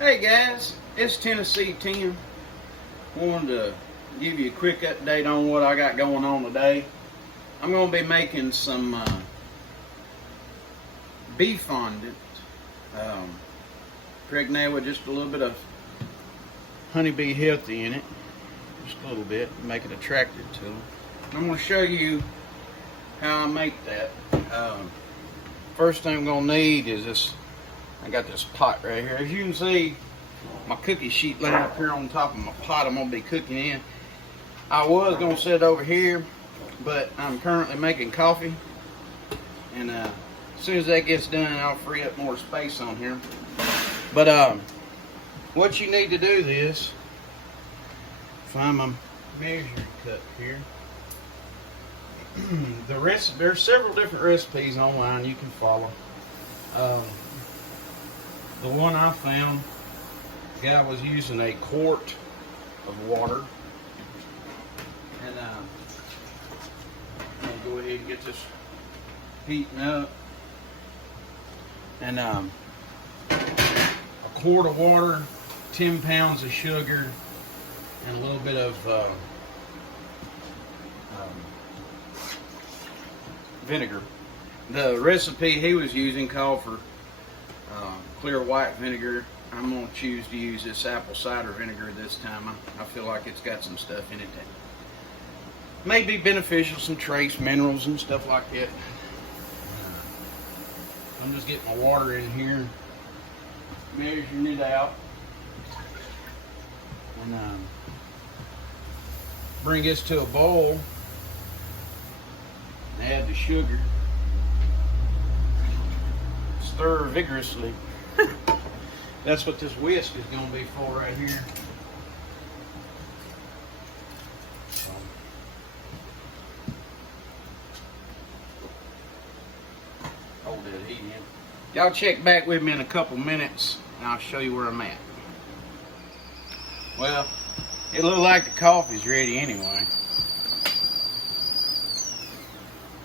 Hey guys, it's Tennessee Tim. Wanted to give you a quick update on what I got going on today. I'm going to be making some beef fondant, impregnated with just a little bit of honeybee healthy in it, just a little bit, make it attractive to them. I'm going to show you how I make that. First thing I'm going to need is this. I got this pot right here. As you can see, my cookie sheet laying up here on top of my pot I'm going to be cooking in. I was going to set it over here, but I'm currently making coffee. And as soon as that gets done, I'll free up more space on here. But what you need to do this, find my measuring cup here. There's several different recipes online you can follow. The one I found, the guy was using a quart of water. And I'm going to go ahead and get this heating up. And a quart of water, 10 pounds of sugar, and a little bit of vinegar. The recipe he was using called for clear white vinegar. I'm going to choose to use this apple cider vinegar this time. I feel like it's got some stuff in it that may be beneficial, some trace minerals and stuff like that. I'm just getting my water in here, measuring it out, and bring this to a bowl, and add the sugar. Stir vigorously. That's what this whisk is going to be for right here. Hold that heat in. Y'all check back with me in a couple minutes and I'll show you where I'm at. Well, it looks like the coffee's ready anyway.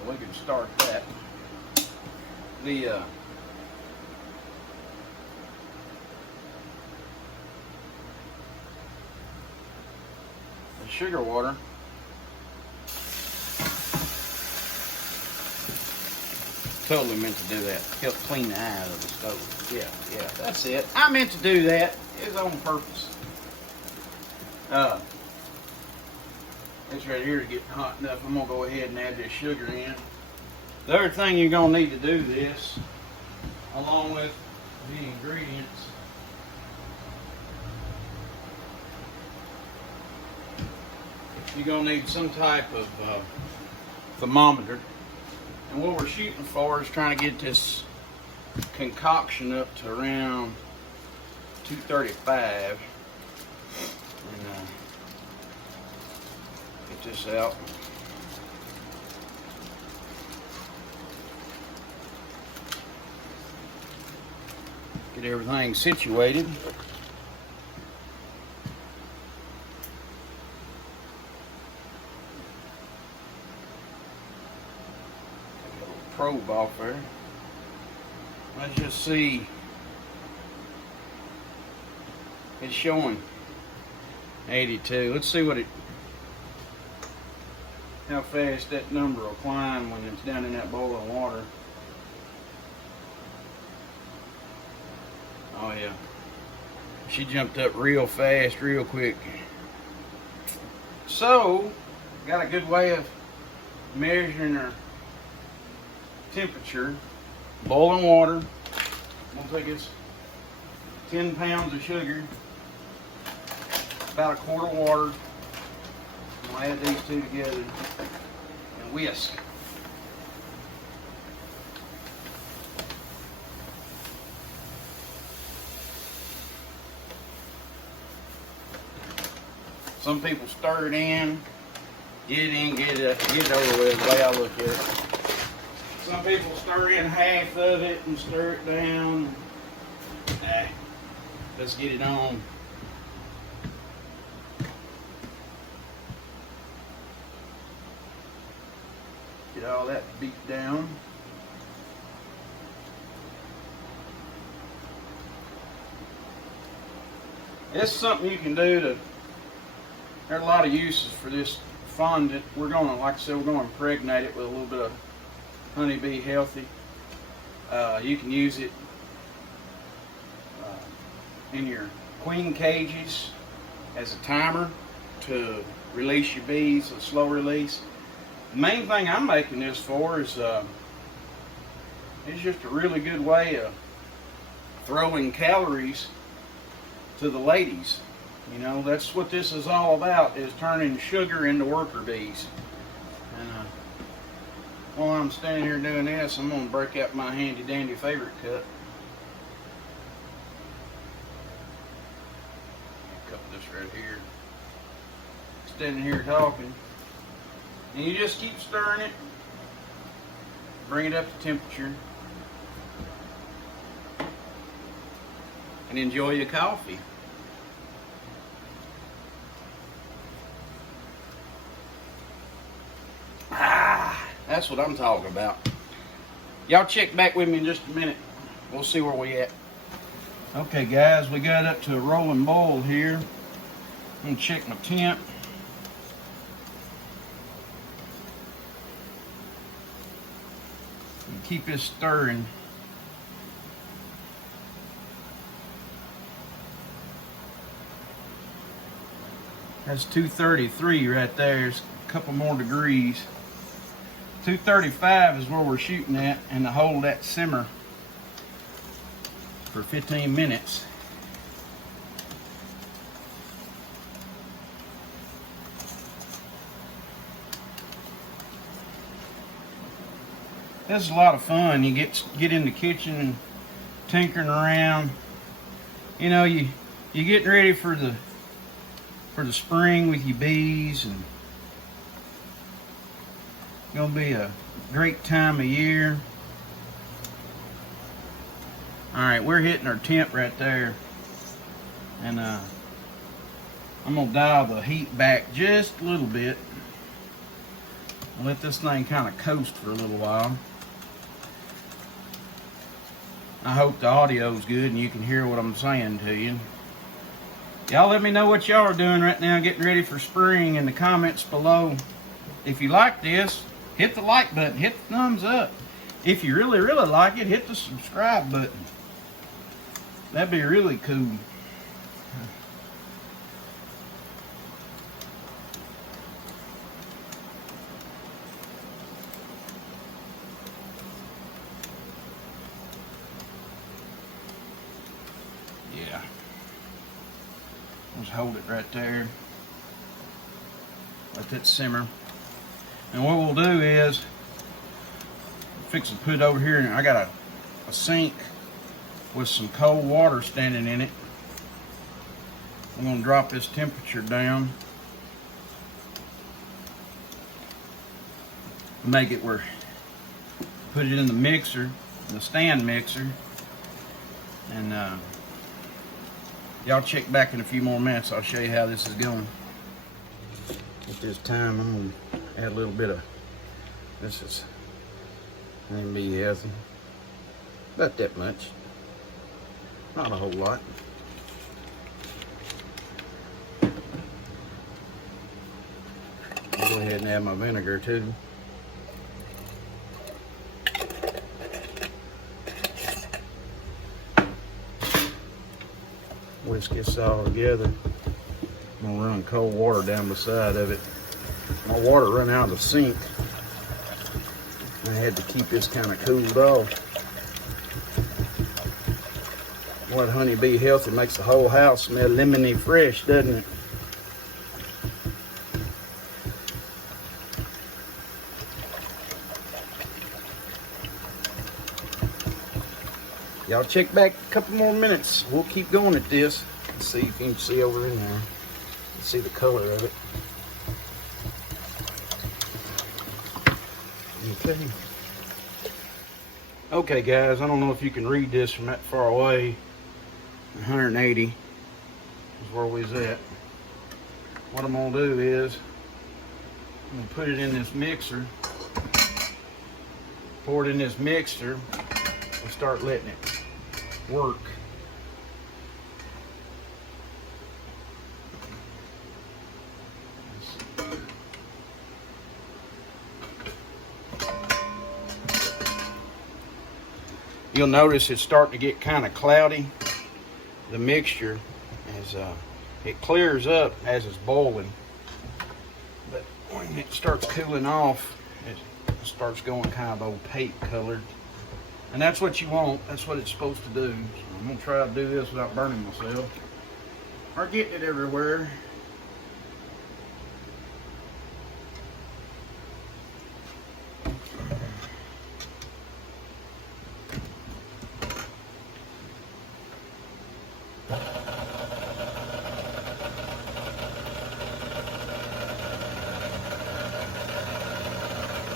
So we can start that. The sugar water totally meant to do that. Help clean the eye out of the stove. Yeah, that's it. I meant to do that. It's on purpose. It's right here to get hot enough. I'm gonna go ahead and add this sugar in. The other thing you're gonna need to do this, along with the ingredients, you're going to need some type of thermometer. And what we're shooting for is trying to get this concoction up to around 235. And get this out. Get everything situated. Probe off there. Let's just see. It's showing 82. Let's see how fast that number will climb when it's down in that bowl of water. Oh yeah. She jumped up real fast, real quick. So, got a good way of measuring her temperature. Boiling water. I'm going to take this 10 pounds of sugar, about a quart of water. I'm going to add these two together and whisk. Some people stir it in, get it in, get it over with, the way I look at it. Some people stir in half of it and stir it down. Let's get it on. Get all that beat down. It's something you can do to, there's a lot of uses for this fondant. We're gonna, like I said, we're gonna impregnate it with a little bit of Honeybee Healthy. You can use it in your queen cages as a timer to release your bees, a slow release. The main thing I'm making this for is it's just a really good way of throwing calories to the ladies. You know, that's what this is all about, is turning sugar into worker bees. And while I'm standing here doing this, I'm going to break out my handy dandy favorite cut. Cut this right here. Standing here talking. And you just keep stirring it. Bring it up to temperature. And enjoy your coffee. That's what I'm talking about. Y'all check back with me in just a minute. We'll see where we at. Okay guys, we got up to a rolling boil here. I'm gonna check my temp. And keep this stirring. That's 233 right there. It's a couple more degrees. 235 is where we're shooting at, and to hold that simmer for 15 minutes. This is a lot of fun. You get in the kitchen and tinkering around. You know, you getting ready for the spring with your bees, and gonna be a great time of year. All right, we're hitting our temp right there, and I'm gonna dial the heat back just a little bit. Let this thing kind of coast for a little while. I hope the audio's good and you can hear what I'm saying to you. Y'all let me know what y'all are doing right now, getting ready for spring, in the comments below. If you like this, hit the like button, hit the thumbs up. If you really, really like it, hit the subscribe button. That'd be really cool. Yeah. Just hold it right there. Let that simmer. And what we'll do is fix to put it over here, and I got a sink with some cold water standing in it. I'm going to drop this temperature down. Make it where, put it in the mixer, the stand mixer, and y'all check back in a few more minutes. I'll show you how this is going. At this time, I'm going to add a little bit of, this is Honeybee Healthy. About that much. Not a whole lot. I'll go ahead and add my vinegar too. Whisk this all together. I'm gonna run cold water down the side of it. My water run out of the sink. I had to keep this kind of cooled off. What Honeybee Healthy makes the whole house smell lemony fresh, doesn't it? Y'all check back a couple more minutes. We'll keep going at this. Let's see if you can see over in there. Let's see the color of it. Okay. Okay guys, I don't know if you can read this from that far away. 180 is where we was at. What I'm gonna do is I'm gonna put it in this mixer, pour it in this mixer, and start letting it work. you'll notice it's starting to get kind of cloudy. The mixture is it clears up as it's boiling, but when it starts cooling off, it starts going kind of opaque colored, and that's what you want. That's what it's supposed to do. So I'm gonna try to do this without burning myself or getting it everywhere.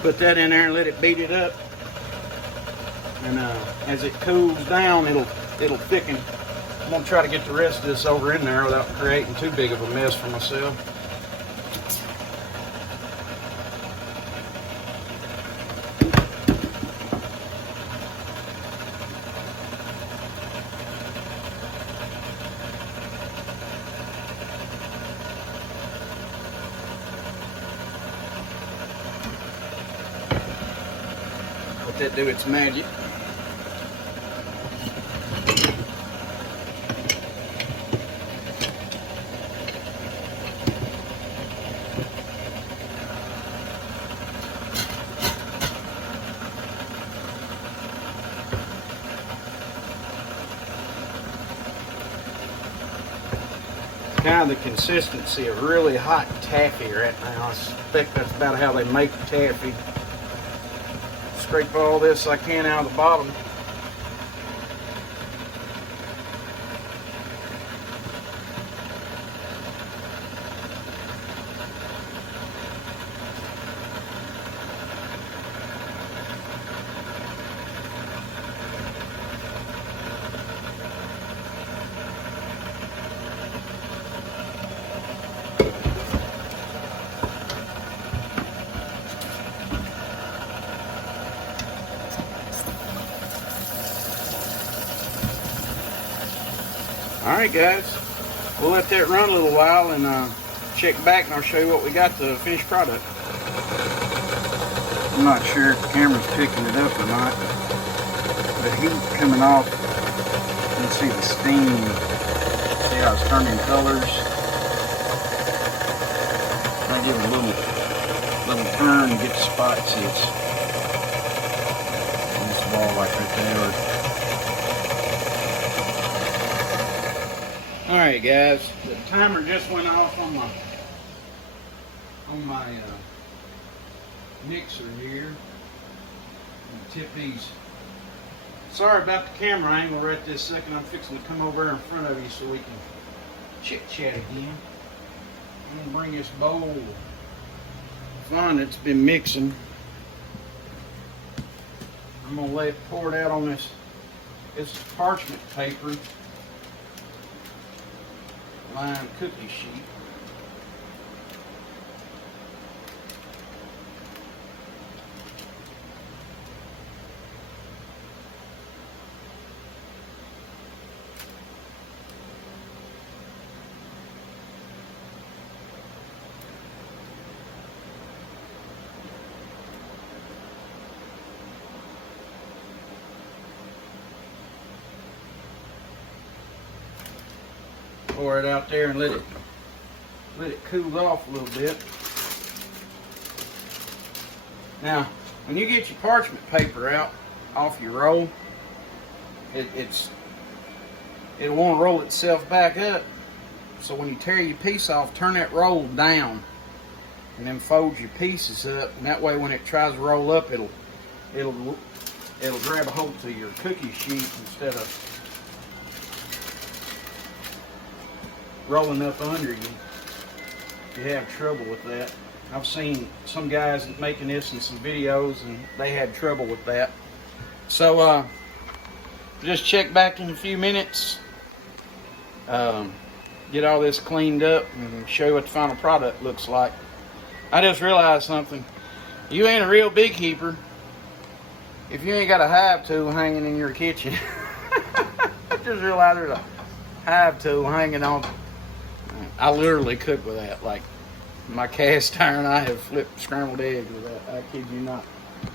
Put that in there and let it beat it up, and as it cools down, it'll thicken. I'm gonna try to get the rest of this over in there without creating too big of a mess for myself. Let that do its magic. Kind of the consistency of really hot taffy right now. I suspect that's about how they make taffy. Scrape all this I can out of the bottom. Alright guys, we'll let that run a little while and check back, and I'll show you what we got, the finished product. I'm not sure if the camera's picking it up or not, but heat coming off. You can see the steam. See how it's turning colors. I give it a little turn to get the spot. See, it's on this ball like right there. Alright guys, the timer just went off on my mixer here. I'm tip these. Sorry about the camera angle right this second. I'm fixing to come over in front of you so we can chit chat again. I'm gonna bring this bowl of fondant that's been mixing. I'm gonna pour it out on this parchment paper lined cookie sheet. Pour it out there and let it cool off a little bit. Now, when you get your parchment paper out off your roll, it'll want to roll itself back up. So when you tear your piece off, turn that roll down and then fold your pieces up, and that way when it tries to roll up, it'll grab a hold to your cookie sheet instead of rolling up under you. You have trouble with that. I've seen some guys making this in some videos and they had trouble with that. So just check back in a few minutes, get all this cleaned up and show you what the final product looks like. I just realized something. You ain't a real big keeper if you ain't got a hive tool hanging in your kitchen. I just realized there's a hive tool hanging on. I literally cook with that. Like my cast iron, I have flipped scrambled eggs with that. I kid you not.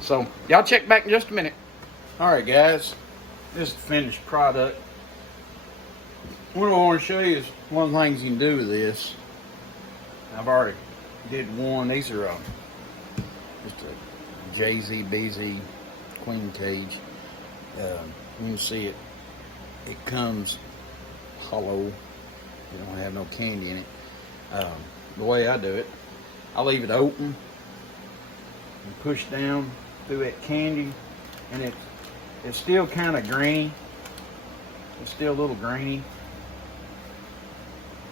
So y'all check back in just a minute. All right, guys. This is the finished product. What I want to show you is one of the things you can do with this. I've already did one. These are just a JZBZ queen cage. You can see it. It comes hollow. You don't have no candy in it. The way I do it, I leave it open and push down through that candy, and it's still kind of grainy. It's still a little grainy.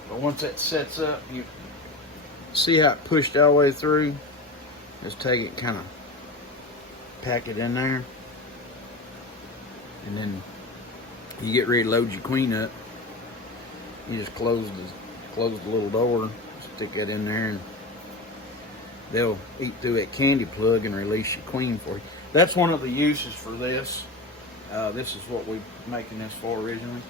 But once that sets up, you see how it pushed all the way through? Just take it, kind of pack it in there, and then you get ready to load your queen up. You just close the little door, stick that in there, and they'll eat through that candy plug and release your queen for you. That's one of the uses for this. This is what we're making this for originally.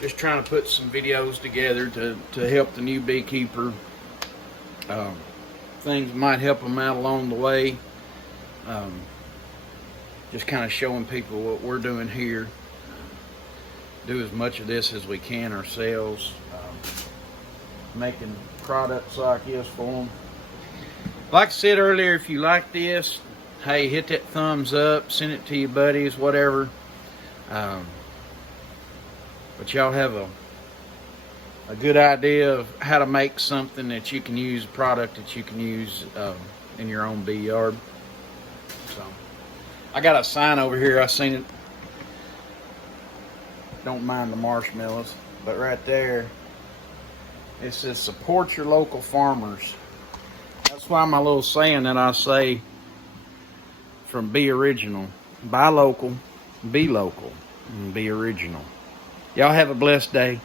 Just trying to put some videos together to help the new beekeeper. Things might help them out along the way. Just kind of showing people what we're doing here. Do as much of this as we can ourselves. Making products like this for them. Like I said earlier, if you like this, hey, hit that thumbs up, send it to your buddies, whatever. But y'all have a good idea of how to make something that you can use, a product that you can use in your own bee yard. So, I got a sign over here. I seen it. Don't mind the marshmallows, but right there it says support your local farmers. That's why my little saying that I say from Be Original: buy local, be local, and be original. Y'all have a blessed day.